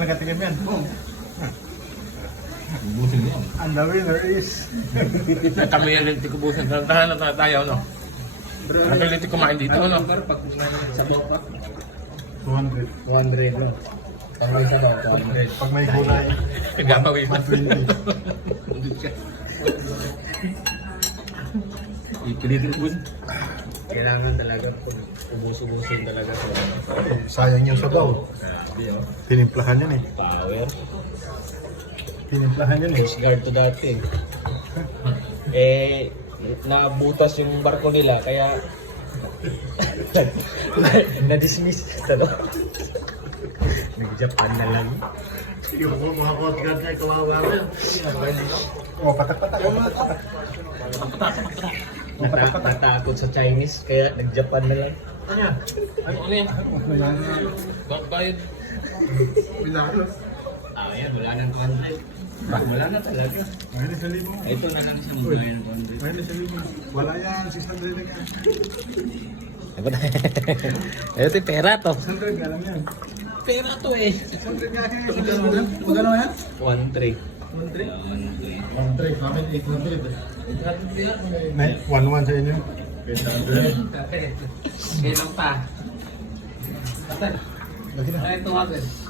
Nakatingin yan. Ubusin mo yan. And the winner is... Kami yung lintik ubusin. Tahan na tayo, no? Ang lintik kumain dito, no? Sa boka. 200. 200 no. Pag may sabaw, 200. Pag may gulay, Gagawin mo. 120. Ipilitin ubusin. Kailangan talaga ubus-ubusin talaga to. Sayang yung sabaw. Grabe oh. Tinimplahan yan eh. Power. Tinimplahan yan eh. Coast Guard to dati. Eh, nabutas yung barko nila kaya na-dismiss. Ano? Nag-Japan na lang. Yung mga Coast Guard na kawawa ko yun. O, patak-patak. Natakot sa Chinese kaya nag-Japan na lang. Ano yan? Bayad. Milagro. Ayan, wala nang 200. Wala na talaga. Ayun, sa libo. Ito na lang siya mula yung 200. Ayun, sa libo. Wala yan, 600 lang yan. Ito yung pera to. 600 nga lang yan. Pera to eh. 600 nga yan. Magkano yan? 1-3. 1-3, bakit 800? 1-1 sa inyo. 800. Kailan pa? Lagi na. Ay, 200.